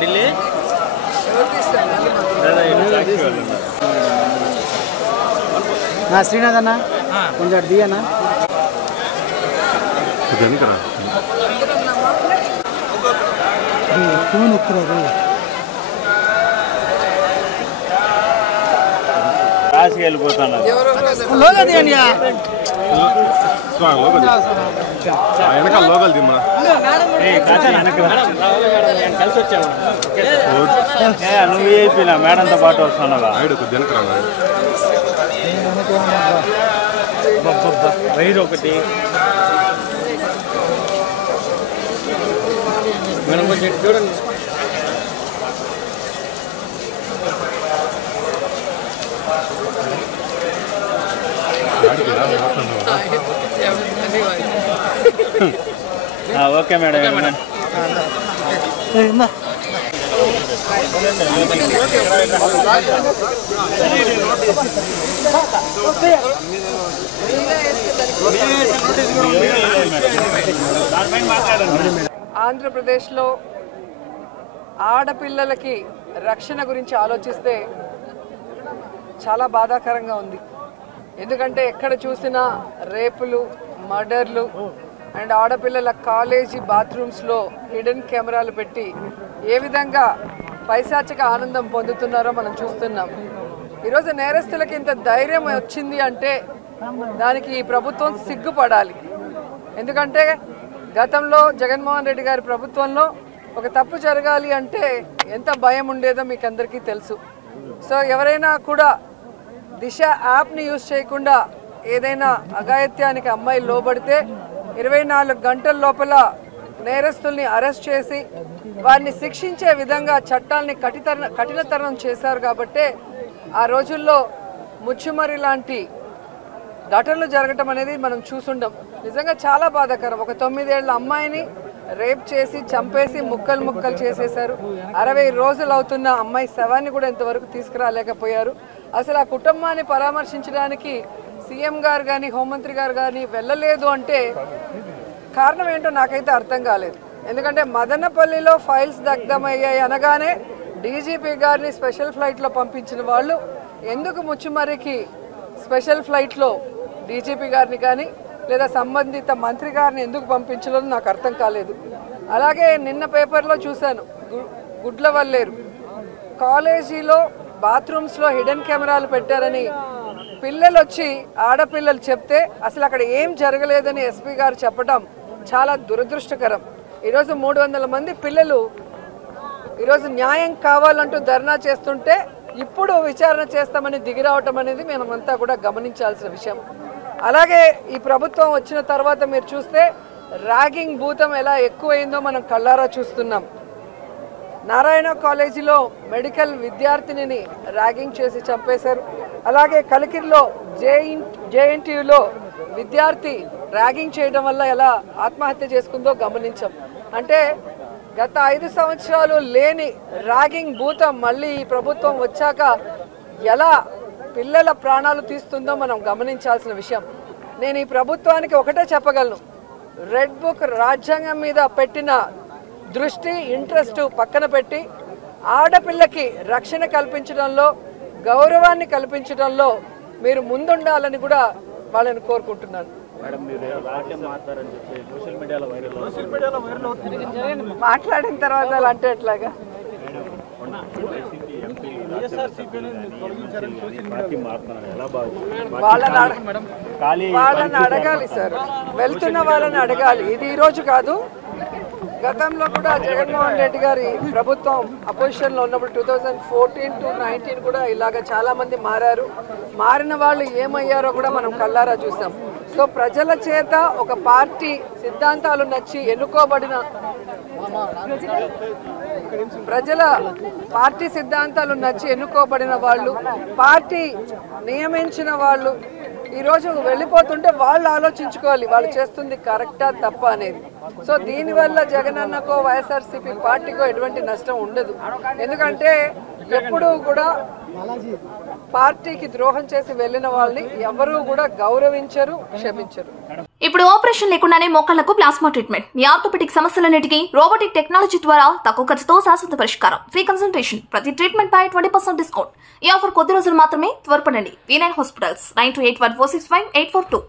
ఢిల్లీ శ్రీనాథ్ అన్న కొంచెం దిగనా ఫోన్ ఎత్తురాదు రాసి వెళ్ళిపోతాను లోకల్ దిమ్మా కలిసి వచ్చాము నువ్వు అయిపోయినా మేడంతో పాటు వస్తున్నావా రైడ్ ఒకటి మేడం కొంచెం చూడండి ఓకే మేడం ఆంధ్రప్రదేశ్లో ఆడపిల్లలకి రక్షణ గురించి ఆలోచిస్తే చాలా బాధాకరంగా ఉంది. ఎందుకంటే ఎక్కడ చూసినా రేపులు, మర్డర్లు అండ్ ఆడపిల్లల కాలేజీ బాత్రూమ్స్లో హిడెన్ కెమెరాలు పెట్టి ఏ విధంగా పైశాచిక ఆనందం పొందుతున్నారో మనం చూస్తున్నాం. ఈరోజు నేరస్తులకి ఇంత ధైర్యం వచ్చింది అంటే దానికి ఈ ప్రభుత్వం సిగ్గుపడాలి. ఎందుకంటే గతంలో జగన్మోహన్ రెడ్డి గారి ప్రభుత్వంలో ఒక తప్పు జరగాలి అంటే ఎంత భయం ఉండేదో మీకు అందరికీ తెలుసు. సో ఎవరైనా కూడా దిశ యాప్ని యూజ్ చేయకుండా ఏదైనా అఘాయిత్యానికి అమ్మాయి లోబడితే 24 గంటల లోపల నేరస్తుల్ని అరెస్ట్ చేసి వారిని శిక్షించే విధంగా చట్టాలని కఠినతరం చేశారు. కాబట్టే ఆ రోజుల్లో ముచ్చుమరి లాంటి ఘటనలు జరగటం అనేది మనం చూసుండం. నిజంగా చాలా బాధాకరం. ఒక 9 ఏళ్ల అమ్మాయిని రేప్ చేసి చంపేసి ముక్కలు ముక్కలు చేసేశారు. 60 రోజులు అవుతున్న అమ్మాయి శవాన్ని కూడా ఇంతవరకు తీసుకురాలేకపోయారు. అసలు ఆ కుటుంబాన్ని పరామర్శించడానికి సీఎం గారు కానీ హోంమంత్రి గారు కానీ వెళ్ళలేదు అంటే కారణం ఏంటో నాకైతే అర్థం కాలేదు. ఎందుకంటే మదనపల్లిలో ఫైల్స్ దగ్ధమయ్యాయి అనగానే డీజీపీ గారిని స్పెషల్ ఫ్లైట్లో పంపించిన వాళ్ళు ఎందుకు ముచ్చుమరికి స్పెషల్ ఫ్లైట్లో డీజీపీ గారిని కానీ లేదా సంబంధిత మంత్రి గారిని ఎందుకు పంపించలేదు నాకు అర్థం కాలేదు. అలాగే నిన్న పేపర్లో చూశాను, గుడ్లవల్లేరు కాలేజీలో బాత్రూమ్స్లో హిడెన్ కెమెరాలు పెట్టారని పిల్లలు వచ్చి ఆడపిల్లలు చెప్తే అసలు అక్కడ ఏం జరగలేదని ఎస్పీ గారు చెప్పడం చాలా దురదృష్టకరం. ఈరోజు 300 మంది పిల్లలు ఈరోజు న్యాయం కావాలంటూ ధర్నా చేస్తుంటే ఇప్పుడు విచారణ చేస్తామని దిగిరావటం అనేది మనమంతా కూడా గమనించాల్సిన విషయం. అలాగే ఈ ప్రభుత్వం వచ్చిన తర్వాత మీరు చూస్తే ర్యాగింగ్ భూతం ఎలా ఎక్కువైందో మనం కళ్ళారా చూస్తున్నాం. నారాయణ కాలేజీలో మెడికల్ విద్యార్థినిని ర్యాగింగ్ చేసి చంపేశారు. అలాగే కలికిరిలో జేఎన్టీయూలో విద్యార్థి ర్యాగింగ్ చేయడం వల్ల ఎలా ఆత్మహత్య చేసుకుందో గమనించాం. అంటే గత 5 సంవత్సరాలు లేని ర్యాగింగ్ భూతం మళ్ళీ ఈ ప్రభుత్వం వచ్చాక ఎలా పిల్లల ప్రాణాలు తీస్తుందో మనం గమనించాల్సిన విషయం. నేను ఈ ప్రభుత్వానికి ఒకటే చెప్పగలను, రెడ్ బుక్ రాజ్యాంగం మీద పెట్టిన దృష్టి ఇంట్రెస్ట్ పక్కన పెట్టి ఆడపిల్లకి రక్షణ కల్పించడంలో గౌరవాన్ని కల్పించడంలో మీరు ముందుండాలని కూడా వాళ్ళని కోరుకుంటున్నాను. మాట్లాడిన తర్వాత అలా అంటే ఎట్లాగా వాళ్ళని అడగాలి సార్, వెళ్తున్న వాళ్ళని అడగాలి. ఇది ఈరోజు కాదు, గతంలో కూడా జగన్మోహన్ రెడ్డి గారి ప్రభుత్వం అపోజిషన్లో ఉన్నప్పుడు 2014 to 19 కూడా ఇలాగ చాలామంది మారారు. మారిన వాళ్ళు ఏమయ్యారో కూడా మనం కళ్ళారా చూసాం. సో ప్రజల చేత ఒక పార్టీ సిద్ధాంతాలు నచ్చి ఎన్నుకోబడిన ప్రజల పార్టీ సిద్ధాంతాలు నచ్చి ఎన్నుకోబడిన వాళ్ళు, పార్టీ నియమించిన వాళ్ళు ఈరోజు వెళ్ళిపోతుంటే వాళ్ళు ఆలోచించుకోవాలి వాళ్ళు చేస్తుంది కరెక్టా తప్ప అనేది. సో దీనివల్ల జగనన్నకో వైఎస్ఆర్సీపీ పార్టీకో ఎటువంటి నష్టం ఉండదు. ఎందుకంటే ఎప్పుడూ కూడా పార్టీకి ద్రోహం చేసి వెళ్ళిన వాళ్ళని ఎవరూ కూడా గౌరవించరు, క్షమించరు. ఇప్పుడు ఆపరేషన్ లేకుండానే మోకాళ్లకు ప్లాస్మా ట్రీట్మెంట్. మీ ఆర్థోపెడిక్ సమస్యలన్నిటికీ రోబోటిక్ టెక్నాలజీ ద్వారా తక్కువ ఖర్చుతో శాశ్వత పరిష్కారం. Free consultation. ప్రతి ట్రీట్మెంట్ పై 20% డిస్కౌంట్. ఈ ఆఫర్ కొద్ది రోజులు మాత్రమే. త్వరపడండి. V9 hospitals 9281465842.